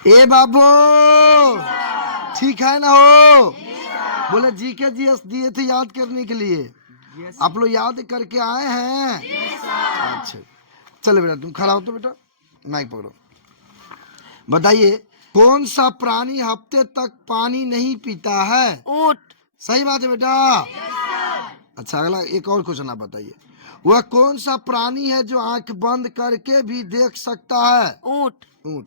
ए बाबू ठीक है ना हो? बोले जी के जीएस दिए थे याद करने के लिए। आप लोग याद करके आए हैं? अच्छा चलो बेटा तुम खड़ा हो तो बेटा माइक पकड़ो। बताइए कौन सा प्राणी हफ्ते तक पानी नहीं पीता है? ऊंट। सही बात है बेटा। अच्छा अगला एक और क्वेश्चन आप बताइए। वह कौन सा प्राणी है जो आंख बंद करके भी देख सकता है? ऊंट। ऊंट,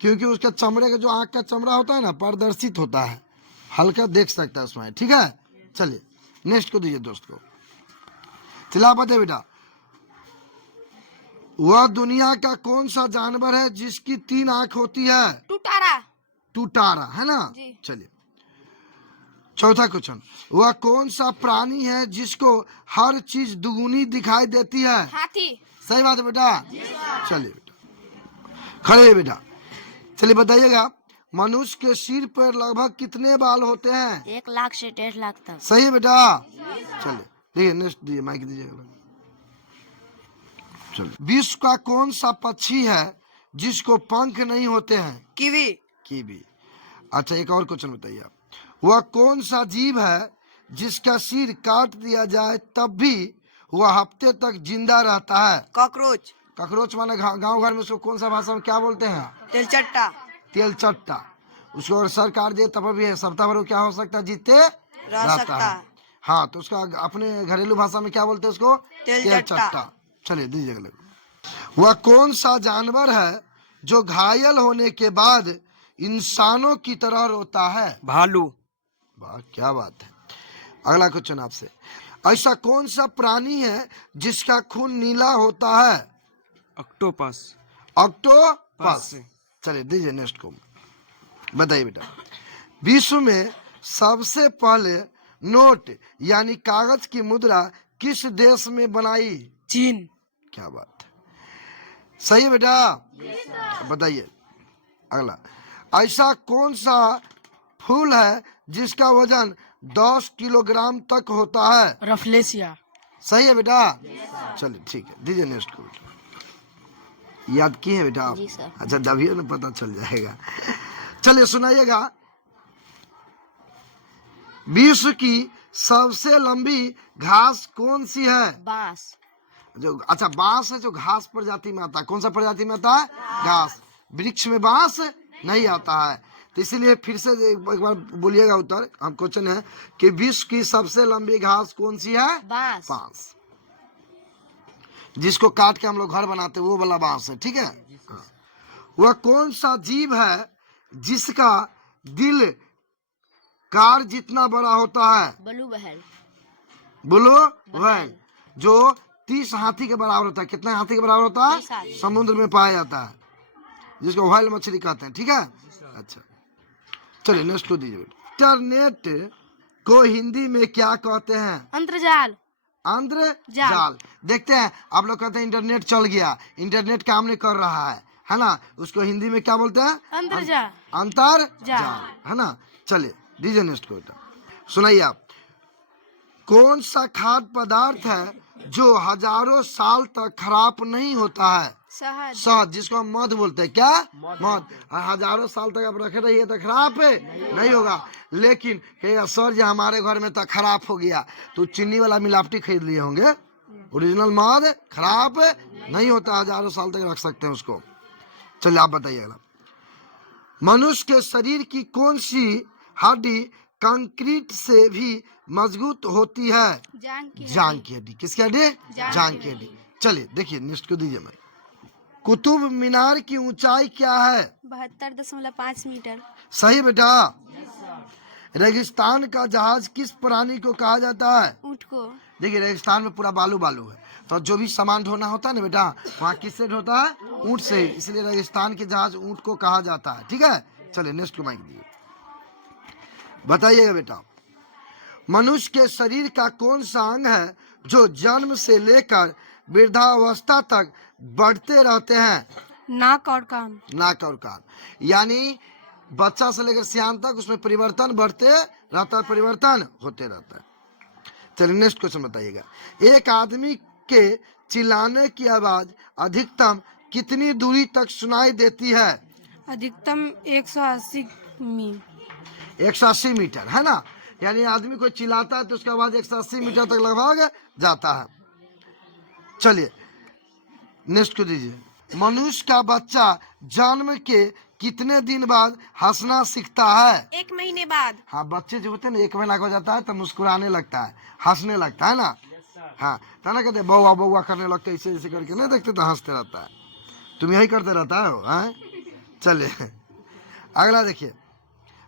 क्योंकि उसका चमड़े का जो आंख का चमड़ा होता है ना पारदर्शित होता है, हल्का देख सकता है उसमें। ठीक है चलिए नेक्स्ट को दीजिए दोस्त को। चला बताइए बेटा वह दुनिया का कौन सा जानवर है जिसकी 3 आंख होती है? टुटारा। टुटारा है ना। जी। चलिए चौथा क्वेश्चन। वह कौन सा प्राणी है जिसको हर चीज दुगुनी दिखाई देती है? हाथी। सही बात है बेटा। चलिए बेटा खड़े है बेटा। चलिए बताइएगा मनुष्य के सिर पर लगभग कितने बाल होते हैं? 1 लाख से 1.5 लाख तक। सही है बेटा। चलिए देखिए नेक्स्ट दीजिए माइक दीजिएगा। चलिए विश्व का कौन सा पक्षी है जिसको पंख नहीं होते हैं? कीवी। कीवी। अच्छा एक और क्वेश्चन बताइए आप। वह कौन सा जीव है जिसका सिर काट दिया जाए तब भी वह हफ्ते तक जिंदा रहता है? कॉकरोच। कॉकरोच माने गांव घर में उसको कौन सा भाषा में क्या बोलते हैं? तेलचट्टा। तेलचट्टा। उसको अगर सर काट दिए तब भी सप्ताह भर वो क्या हो सकता है? जीते रह सकता है। हाँ तो उसका अपने घरेलू भाषा में क्या बोलते हैं उसको? तेलचट्टा। चलिए दीजिएगा लोग। वह कौन सा जानवर है जो घायल होने के बाद इंसानों की तरह रोता है? भालू। वाह क्या बात है। अगला क्वेश्चन आपसे। ऐसा कौन सा प्राणी है जिसका खून नीला होता है? ऑक्टोपस। ऑक्टोपस। चलिए दीजिए नेक्स्ट को बताइए बेटा। विश्व में सबसे पहले नोट यानी कागज की मुद्रा किस देश में बनाई? चीन। क्या बात है। सही है बेटा। बताइए अगला। ऐसा कौन सा फूल है जिसका वजन 10 किलोग्राम तक होता है? रफलेसिया। सही है बेटा। चलिए ठीक है दीजिए नेक्स्ट को बेटा। याद किए है बेटा आप? जी सर। अच्छा तभी ना पता चल जाएगा। चलिए सुनाइएगा। विश्व की सबसे लंबी घास कौन सी है? बांस। जो अच्छा बांस है जो घास प्रजाति में आता है। कौन सा प्रजाति में आता है? घास। वृक्ष में बांस नहीं आता है। तो इसीलिए फिर से एक बार बोलिएगा उत्तर। हम क्वेश्चन है कि विश्व की सबसे लंबी घास कौन सी है? बांस। बांस। जिसको काट के हम लोग घर बनाते हैं वो वाला बांस है। ठीक है। वह कौन सा जीव है जिसका दिल कार जितना बड़ा होता है? Blue whale. ब्लू व्हेल जो 30 हाथी के बराबर होता है। कितने हाथी के बराबर होता है? 30 हाथी। समुद्र में पाया जाता है जिसको व्हेल मछली कहते हैं। ठीक है। अच्छा चलिए नेक्स्ट को दीजिए। इंटरनेट को हिंदी में क्या कहते हैं? अंतर्जाल। अंतर्जाल। देखते हैं आप लोग कहते हैं इंटरनेट चल गया, इंटरनेट काम नहीं कर रहा है ना। उसको हिंदी में क्या बोलते हैं? अंतर्जाल। अंतर्जाल है ना। चलिए दीजिए नेक्स्ट को बेटा। सुनाइए आप। कौन सा खाद्य पदार्थ है जो हजारों साल तक खराब नहीं होता है? शहद। शहद जिसको हम मध बोलते हैं। क्या? मध। हजारों साल तक आप रखे रहिए तो खराब नहीं होगा। लेकिन कहेगा सर जी हमारे घर में तो खराब हो गया, तो चीनी वाला मिलावटी खरीद लिए होंगे। ओरिजिनल मध खराब नहीं होता, हजारों साल तक रख सकते हैं उसको। चलिए आप बताइएगा। मनुष्य के शरीर की कौन सी हड्डी कंक्रीट से भी मजबूत होती है? जांग की हड्डी। किसकी हड्डी? जांग की हड्डी। चलिए देखिए नेक्स्ट को दीजिए। मैं कुतुब मीनार की ऊंचाई क्या है? 72.5 मीटर। सही बेटा। रेगिस्तान का जहाज किस प्राणी को कहा जाता है? ऊंट को। देखिए रेगिस्तान में पूरा बालू बालू है, तो जो भी सामान ढोना होता है ना बेटा वहाँ किससे ढोता है? ऊंट से। इसलिए रेगिस्तान के जहाज ऊंट को कहा जाता है। ठीक है। चलिए नेक्स्ट को माइक दीजिए। बताइएगा बेटा मनुष्य के शरीर का कौन सा अंग है जो जन्म से लेकर वृद्धावस्था तक बढ़ते रहते हैं? नाक और कान। नाक और कान। यानी बच्चा से लेकर सियान तक उसमें परिवर्तन बढ़ते रहता है, परिवर्तन होते रहता है। चलिए नेक्स्ट क्वेश्चन बताइएगा। एक आदमी के चिल्लाने की आवाज अधिकतम कितनी दूरी तक सुनाई देती है? अधिकतम 180 मी 180 मीटर है ना, यानी आदमी को चिल्लाता है तो उसके बाद 180 मीटर तक लगभग जाता है। चलिए नेक्स्ट को दीजिए। मनुष्य का बच्चा जन्म के कितने दिन बाद हंसना सीखता है? 1 महीने बाद। हाँ, बच्चे जो होते हैं ना 1 महीना हो जाता है तो मुस्कुराने लगता है, हंसने लगता है ना। हाँ, तो ना कहते बउआ बउआ करने लगते ऐसे ऐसे करके, नहीं देखते तो हंसते रहता है। तुम यही करते रहता है? चलिए अगला देखिए,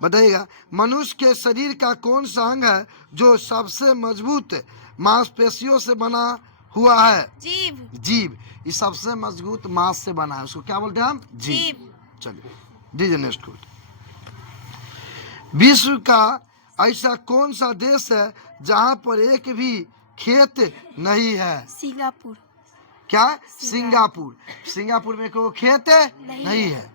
बताइएगा मनुष्य के शरीर का कौन सा अंग है जो सबसे मजबूत मांसपेशियों से बना हुआ है? जीभ। जीभ। ये सबसे मजबूत मांस से बना है, उसको क्या बोलते हैं हम? जीभ। चलिए दीजिए नेक्स्ट क्वेश्चन। विश्व का ऐसा कौन सा देश है जहां पर एक भी खेत नहीं है? सिंगापुर। क्या? सिंगापुर। सिंगापुर में कोई खेत नहीं है।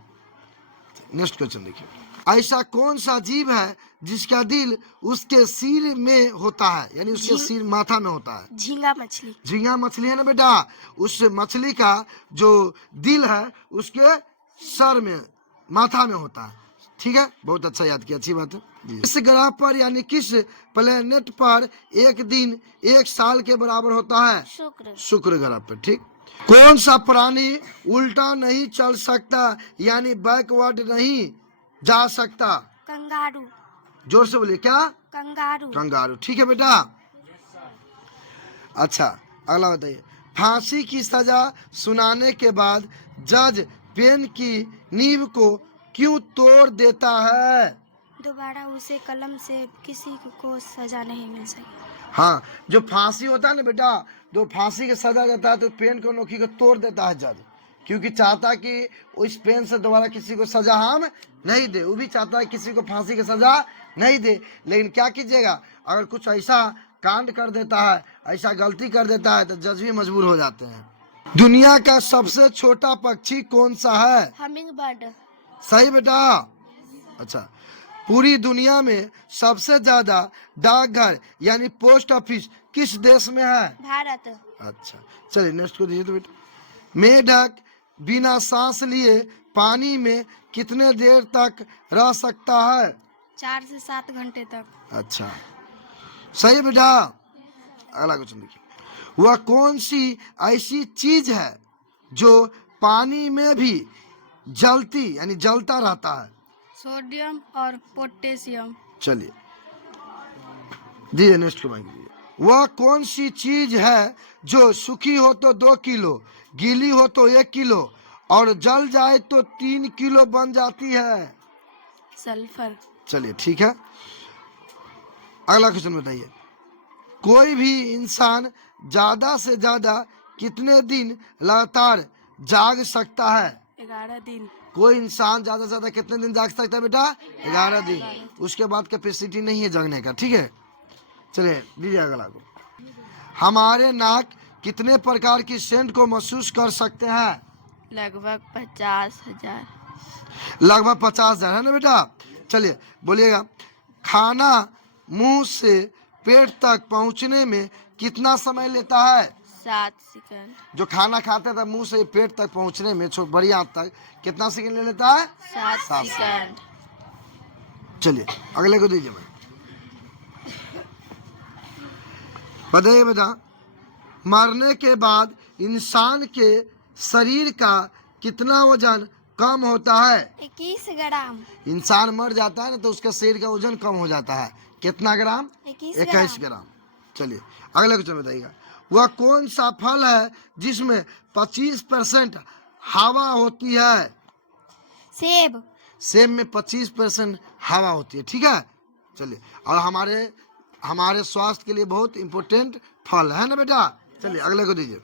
नेक्स्ट क्वेश्चन देखिए। ऐसा कौन सा जीव है जिसका दिल उसके सिर में होता है, यानी उसके सिर माथा में होता है? झींगा मछली। झींगा मछली है ना बेटा, उस मछली का जो दिल है उसके सर में माथा में होता है। ठीक है, बहुत अच्छा याद किया, अच्छी बात है। इस ग्रह पर यानी किस प्लेनेट पर एक दिन 1 साल के बराबर होता है? शुक्र। शुक्र ग्रह पर। ठीक। कौन सा प्राणी उल्टा नहीं चल सकता, यानी बैकवर्ड नहीं जा सकता? कंगारू। जोर से बोलिए। क्या? कंगारू। कंगारू। ठीक है बेटा। अच्छा अगला बताइए। फांसी की सजा सुनाने के बाद जज पेन की नींव को क्यों तोड़ देता है? दोबारा उसे कलम से किसी को सजा नहीं मिल सकी। हाँ, जो फांसी होता है ना बेटा, जो फांसी की सजा देता है तो पेन को नोकी को तोड़ देता है जज, क्योंकि चाहता कि उस पेन से दोबारा किसी को सजा हम नहीं दे। वो भी चाहता है किसी को फांसी की सजा नहीं दे, लेकिन क्या कीजिएगा, अगर कुछ ऐसा कांड कर देता है, ऐसा गलती कर देता है तो जज भी मजबूर हो जाते हैं। दुनिया का सबसे छोटा पक्षी कौन सा है? Humming bird. सही बेटा। अच्छा, पूरी दुनिया में सबसे ज्यादा डाकघर यानी पोस्ट ऑफिस किस देश में है? भारत। अच्छा चलिए नेक्स्ट को दीजिए तो बेटा। मेढक बिना सांस लिए पानी में कितने देर तक रह सकता है? 4 से 7 घंटे तक। अच्छा सही है बेटा। अगला क्वेश्चन देखिए। वह कौन सी ऐसी चीज है जो पानी में भी जलती यानी जलता रहता है? सोडियम और पोटेशियम। चलिए दीजिए नेक्स्ट कमेंट दीजिए। वह कौन सी चीज है जो सूखी हो तो 2 किलो, गीली हो तो 1 किलो और जल जाए तो 3 किलो बन जाती है? सल्फर। चलिए ठीक है। अगला क्वेश्चन बताइए। कोई भी इंसान ज्यादा से ज्यादा कितने दिन लगातार जाग सकता है? 11 दिन। कोई इंसान ज्यादा से ज्यादा कितने दिन जाग सकता है बेटा? 11 दिन। उसके बाद कैपेसिटी नहीं है जगने का। ठीक है, चलिए दीजिए अगला को। हमारे नाक कितने प्रकार की सेंट को महसूस कर सकते हैं? लगभग 50,000। लगभग 50,000 है ना बेटा। चलिए बोलिएगा। खाना मुंह से पेट तक पहुंचने में कितना समय लेता है? 7 सेकंड। जो खाना खाते था मुंह से पेट तक पहुंचने में बड़ी आंत तक कितना सेकंड ले लेता है? 7 सेकंड। चलिए अगले को दीजिए। मैं बताइए बेटा, मरने के बाद इंसान के शरीर का कितना वजन कम होता है? 21 ग्राम। इंसान मर जाता है ना तो उसका शरीर का वजन कम हो जाता है। कितना ग्राम? 21 ग्राम। चलिए अगला क्वेश्चन बताइएगा। वह कौन सा फल है जिसमें 25% हवा होती है? सेब। सेब में 25% हवा होती है। ठीक है, चलिए। और हमारे स्वास्थ्य के लिए बहुत इंपॉर्टेंट फल है ना बेटा। चलिए अगले को दीजिए।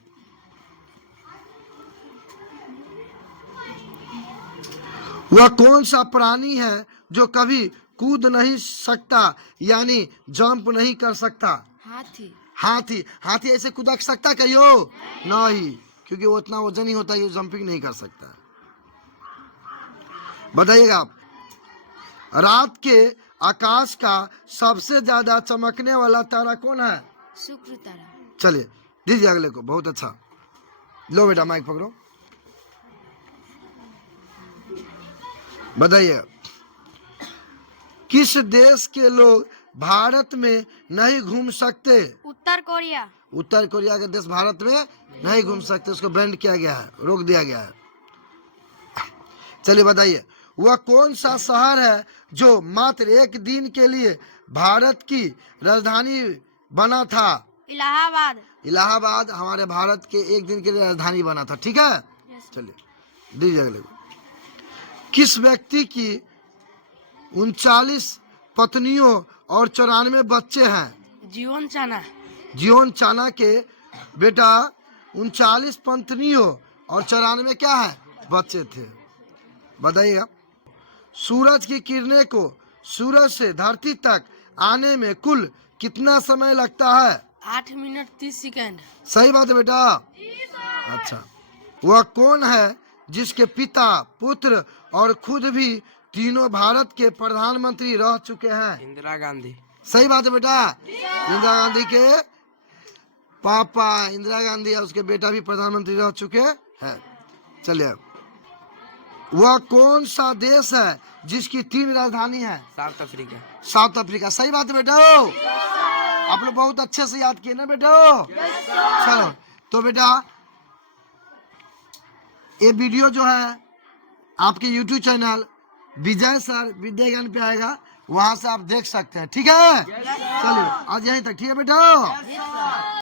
वह कौन सा प्राणी है जो कभी कूद नहीं सकता यानी जंप नहीं कर सकता? हाथी। हाथी। हाथी ऐसे कूद सकता कहियो? नहीं, क्योंकि वो इतना वजन ही होता है, जंपिंग नहीं कर सकता। बताइएगा आप। रात के आकाश का सबसे ज्यादा चमकने वाला तारा कौन है? शुक्र तारा। चलिए दीजिए अगले को। बहुत अच्छा। लो बेटा माइक पकड़ो। बताइए, किस देश के लोग भारत में नहीं घूम सकते? उत्तर कोरिया। उत्तर कोरिया के देश भारत में नहीं घूम सकते, उसको बैन किया गया है, रोक दिया गया है। चलिए बताइए, वह कौन सा शहर है जो मात्र एक दिन के लिए भारत की राजधानी बना था? इलाहाबाद। इलाहाबाद हमारे भारत के एक दिन के लिए राजधानी बना था। ठीक है, चलिए दीजिए अगले को। किस व्यक्ति की 39 पत्नियों और 94 बच्चे हैं? जीवन चाना। जीवन चाना के बेटा 39 पत्नियों और 94 क्या है? बच्चे थे। बताइएगा, सूरज की किरणें को सूरज से धरती तक आने में कुल कितना समय लगता है? 8 मिनट 30 सेकंड। सही बात है बेटा। अच्छा, वह कौन है जिसके पिता, पुत्र और खुद भी तीनों भारत के प्रधानमंत्री रह चुके हैं? इंदिरा गांधी। सही बात है बेटा। इंदिरा गांधी के पापा इंदिरा गांधी और उसके बेटा भी प्रधानमंत्री रह चुके हैं। चलिए, वह कौन सा देश है जिसकी 3 राजधानी है? South Africa. South Africa. सही बात है बेटा, आप लोग बहुत अच्छे से याद किए ना बेटा। चलो तो बेटा, ये वीडियो जो है आपके YouTube चैनल विजय सर विद्या ज्ञान पे आएगा, वहां से आप देख सकते हैं। ठीक है, चलिए आज यहीं तक। ठीक है बेटा।